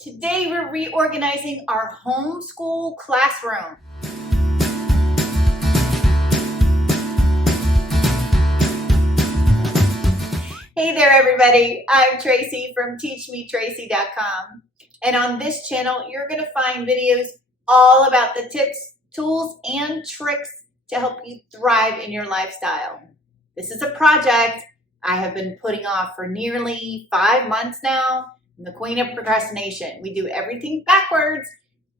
Today we're reorganizing our homeschool classroom. Hey there everybody, I'm Tracy from teachmetracy.com, and on this channel you're going to find videos all about the tips, tools, and tricks to help you thrive in your lifestyle. This is a project I have been putting off for nearly 5 months now. I'm the queen of procrastination. We do everything backwards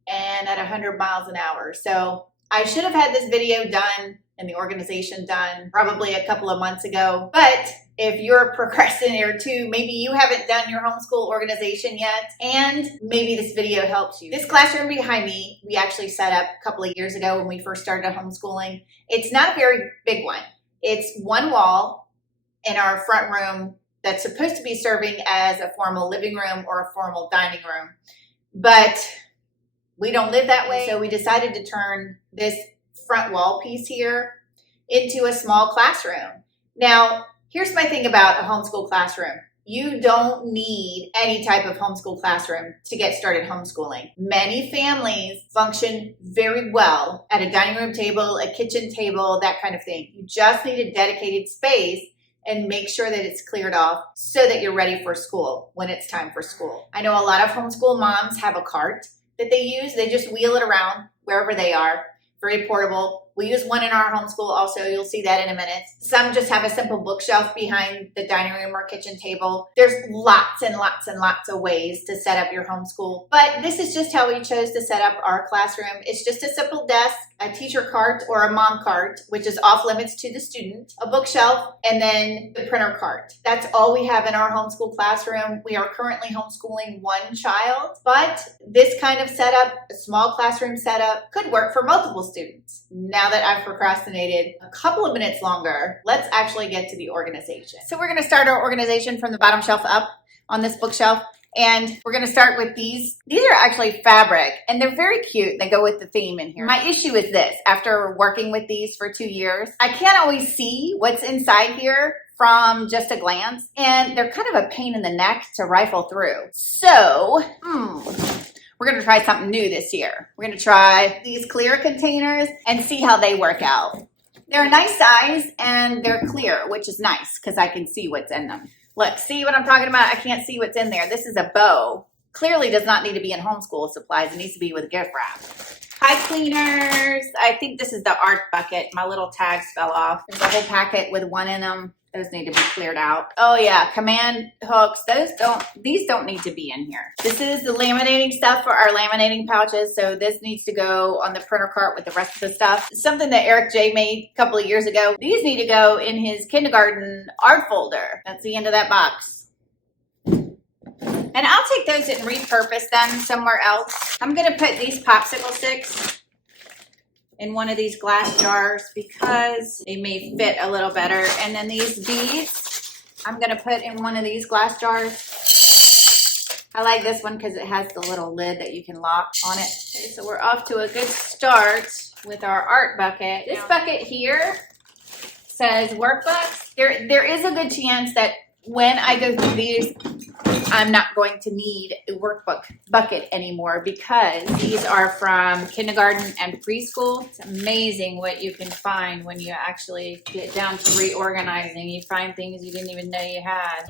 and at 100 miles an hour. So I should have had this video done and the organization done probably a couple of months ago. But if you're a procrastinator too, maybe you haven't done your homeschool organization yet, and maybe this video helps you. This classroom behind me, we actually set up a couple of years ago when we first started homeschooling. It's not a very big one. It's one wall in our front room that's supposed to be serving as a formal living room or a formal dining room. But we don't live that way, so we decided to turn this front wall piece here into a small classroom. Now, here's my thing about a homeschool classroom. You don't need any type of homeschool classroom to get started homeschooling. Many families function very well at a dining room table, a kitchen table, that kind of thing. You just need a dedicated space and make sure that it's cleared off so that you're ready for school when it's time for school. I know a lot of homeschool moms have a cart that they use. They just wheel it around wherever they are. Very portable. We use one in our homeschool also. You'll see that in a minute. Some just have a simple bookshelf behind the dining room or kitchen table. There's lots and lots and lots of ways to set up your homeschool. But this is just how we chose to set up our classroom. It's just a simple desk, a teacher cart or a mom cart, which is off limits to the student, a bookshelf, and then the printer cart. That's all we have in our homeschool classroom. We are currently homeschooling one child, but this kind of setup, a small classroom setup, could work for multiple students. Now that I've procrastinated a couple of minutes longer, let's actually get to the organization. So we're going to start our organization from the bottom shelf up on this bookshelf. And we're going to start with these. These are actually fabric, and they're very cute. They go with the theme in here. My issue is this. After working with these for 2 years, I can't always see what's inside here from just a glance, and they're kind of a pain in the neck to rifle through. So, we're going to try something new this year. We're going to try these clear containers and see how they work out. They're a nice size, and they're clear, which is nice because I can see what's in them. Look, see what I'm talking about? I can't see what's in there. This is a bow. Clearly does not need to be in homeschool supplies. It needs to be with gift wrap. Pipe cleaners. I think this is the art bucket. My little tags fell off. There's a whole packet with one in them. Those need to be cleared out. Oh yeah, command hooks. These don't need to be in here. This is the laminating stuff for our laminating pouches. So this needs to go on the printer cart with the rest of the stuff. Something that Eric J made a couple of years ago. These need to go in his kindergarten art folder. That's the end of that box. And I'll take those and repurpose them somewhere else. I'm gonna put these popsicle sticks in one of these glass jars because they may fit a little better. And then these beads, I'm gonna put in one of these glass jars. I like this one because it has the little lid that you can lock on it. Okay, so we're off to a good start with our art bucket. This bucket here says workbooks. There is a good chance that when I go through these, I'm not going to need a workbook bucket anymore because these are from kindergarten and preschool. It's amazing what you can find when you actually get down to reorganizing. You find things you didn't even know you had.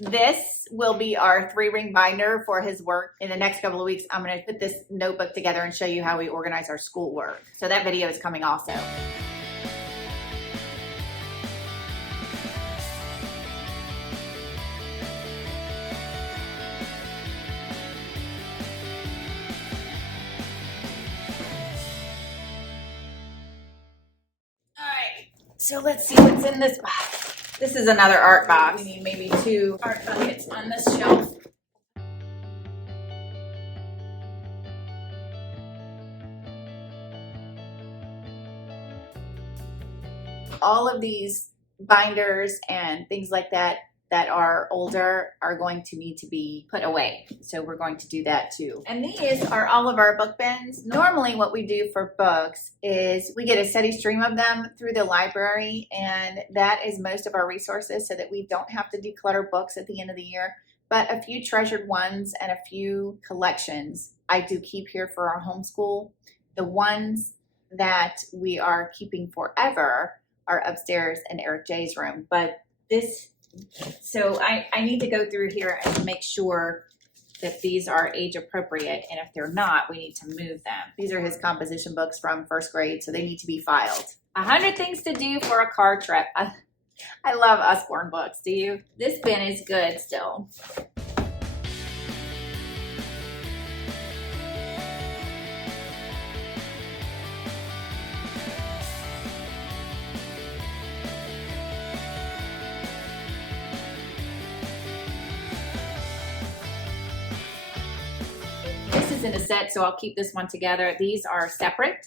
This will be our 3-ring binder for his work. In the next couple of weeks, I'm going to put this notebook together and show you how we organize our school work. So that video is coming also. All right, so let's see what's in this box. This is another art box. We need maybe 2 art buckets on this shelf. All of these binders and things like that that are older are going to need to be put away. So we're going to do that too. And these are all of our book bins. Normally what we do for books is we get a steady stream of them through the library, and that is most of our resources so that we don't have to declutter books at the end of the year. But a few treasured ones and a few collections I do keep here for our homeschool. The ones that we are keeping forever are upstairs in Eric J's room. But so I need to go through here and make sure that these are age appropriate, and if they're not, we need to move them. These are his composition books from 1st grade, so they need to be filed. 100 Things to Do for a Car Trip. I love Usborne books, do you? This bin is good still. In a set, so I'll keep this one together. These are separate,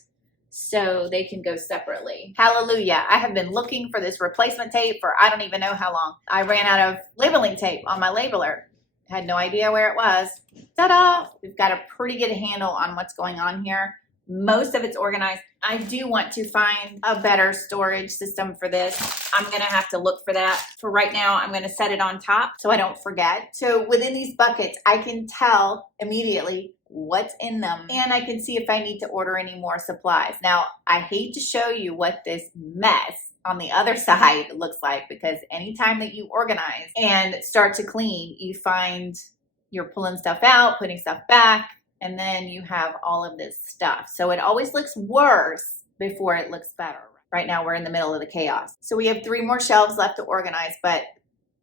so they can go separately. Hallelujah. I have been looking for this replacement tape for I don't even know how long. I ran out of labeling tape on my labeler. Had no idea where it was. Ta-da! We've got a pretty good handle on what's going on here. Most of it's organized. I do want to find a better storage system for this. I'm gonna have to look for that. For right now, I'm gonna set it on top so I don't forget. So within these buckets, I can tell immediately what's in them, and I can see if I need to order any more supplies. Now, I hate to show you what this mess on the other side looks like, because anytime that you organize and start to clean, you find you're pulling stuff out, putting stuff back, and then you have all of this stuff. So it always looks worse before it looks better. Right now we're in the middle of the chaos. So we have 3 more shelves left to organize, but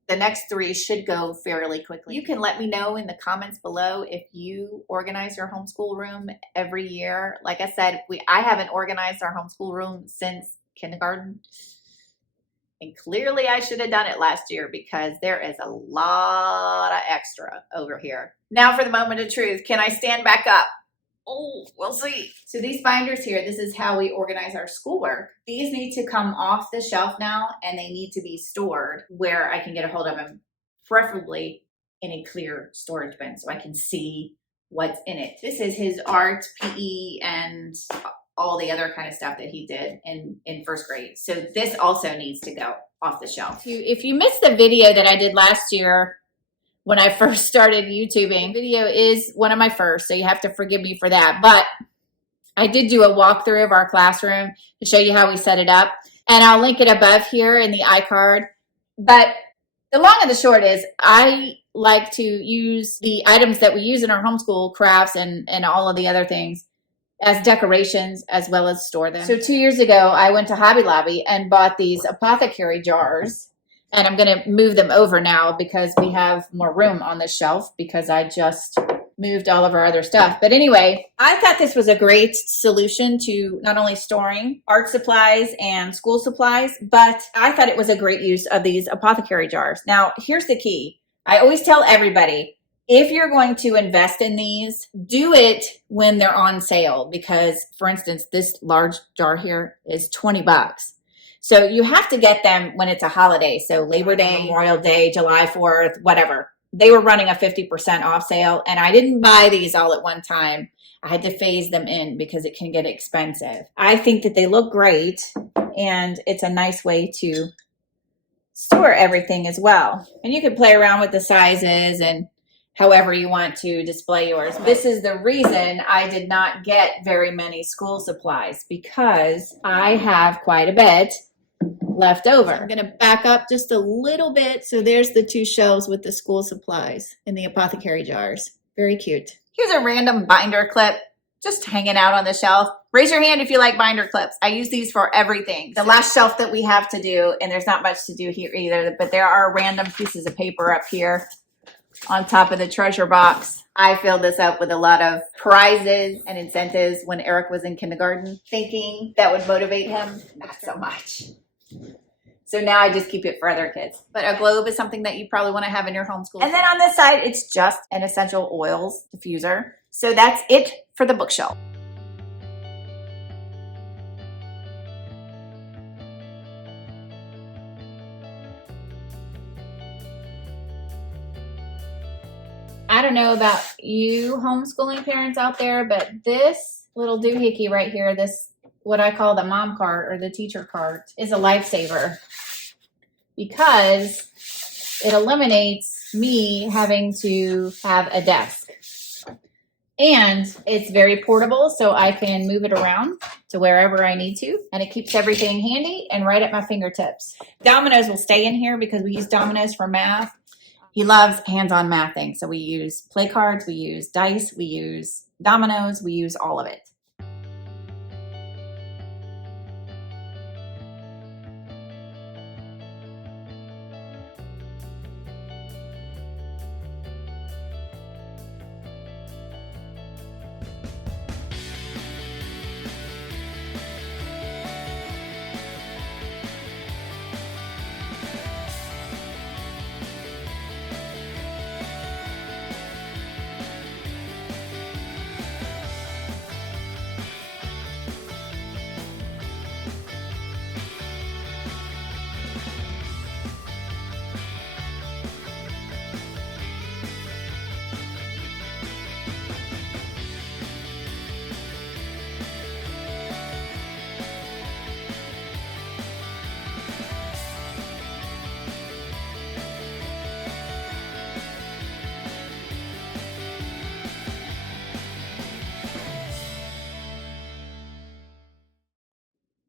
the next 3 should go fairly quickly. You can let me know in the comments below if you organize your homeschool room every year. Like I said, I haven't organized our homeschool room since kindergarten. And clearly I should have done it last year because there is a lot of extra over here. Now for the moment of truth. Can I stand back up? Oh, we'll see. So these binders here, this is how we organize our schoolwork. These need to come off the shelf now, and they need to be stored where I can get a hold of them, preferably in a clear storage bin so I can see what's in it. This is his art, PE, and all the other kind of stuff that he did in 1st grade. So this also needs to go off the shelf. If you missed the video that I did last year, when I first started YouTubing, video is one of my first, so you have to forgive me for that. But I did do a walkthrough of our classroom to show you how we set it up. And I'll link it above here in the iCard. But the long and the short is I like to use the items that we use in our homeschool crafts and all of the other things as decorations as well as store them. So 2 years ago, I went to Hobby Lobby and bought these apothecary jars. And I'm going to move them over now because we have more room on the shelf because I just moved all of our other stuff. But anyway, I thought this was a great solution to not only storing art supplies and school supplies, but I thought it was a great use of these apothecary jars. Now, here's the key. I always tell everybody, if you're going to invest in these, do it when they're on sale because, for instance, this large jar here is 20 bucks. So you have to get them when it's a holiday. So Labor Day, Memorial Day, July 4th, whatever. They were running a 50% off sale, and I didn't buy these all at one time. I had to phase them in because it can get expensive. I think that they look great, and it's a nice way to store everything as well. And you can play around with the sizes and however you want to display yours. This is the reason I did not get very many school supplies because I have quite a bit left over. I'm going to back up just a little bit. So there's the 2 shelves with the school supplies in the apothecary jars. Very cute. Here's a random binder clip just hanging out on the shelf. Raise your hand if you like binder clips. I use these for everything. The last shelf that we have to do, and there's not much to do here either, but there are random pieces of paper up here on top of the treasure box. I filled this up with a lot of prizes and incentives when Eric was in kindergarten, thinking that would motivate him. Not so much. So now I just keep it for other kids. But a globe is something that you probably want to have in your homeschool. And then on this side, it's just an essential oils diffuser. So that's it for the bookshelf. I don't know about you homeschooling parents out there, but this little doohickey right here, this what I call the mom cart or the teacher cart, is a lifesaver because it eliminates me having to have a desk. And it's very portable, so I can move it around to wherever I need to, and it keeps everything handy and right at my fingertips. Dominoes will stay in here because we use Dominoes for math. He loves hands-on mathing, so we use play cards, we use dice, we use dominoes, we use all of it.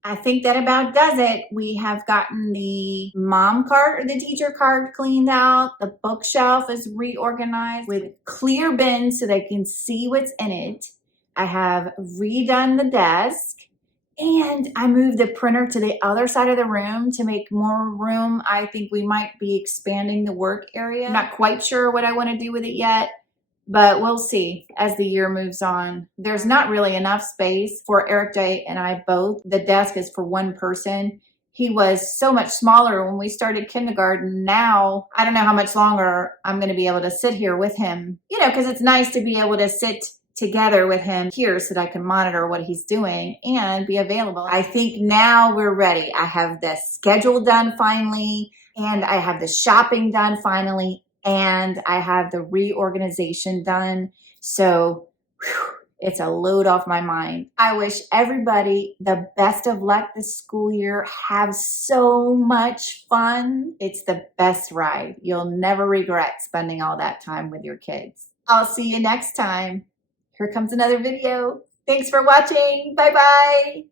I think that about does it. We have gotten the mom cart or the teacher cart cleaned out. The bookshelf is reorganized with clear bins so they can see what's in it. I have redone the desk and I moved the printer to the other side of the room to make more room. I think we might be expanding the work area. I'm not quite sure what I want to do with it yet, but we'll see as the year moves on. There's not really enough space for Eric J. and I both. The desk is for one person. He was so much smaller when we started kindergarten. Now, I don't know how much longer I'm going to be able to sit here with him, because it's nice to be able to sit together with him here so that I can monitor what he's doing and be available. I think now we're ready. I have the schedule done finally, and I have the shopping done finally, and I have the reorganization done. So it's a load off my mind. I wish everybody the best of luck this school year. Have so much fun. It's the best ride. You'll never regret spending all that time with your kids. I'll see you next time. Here comes another video. Thanks for watching. Bye-bye.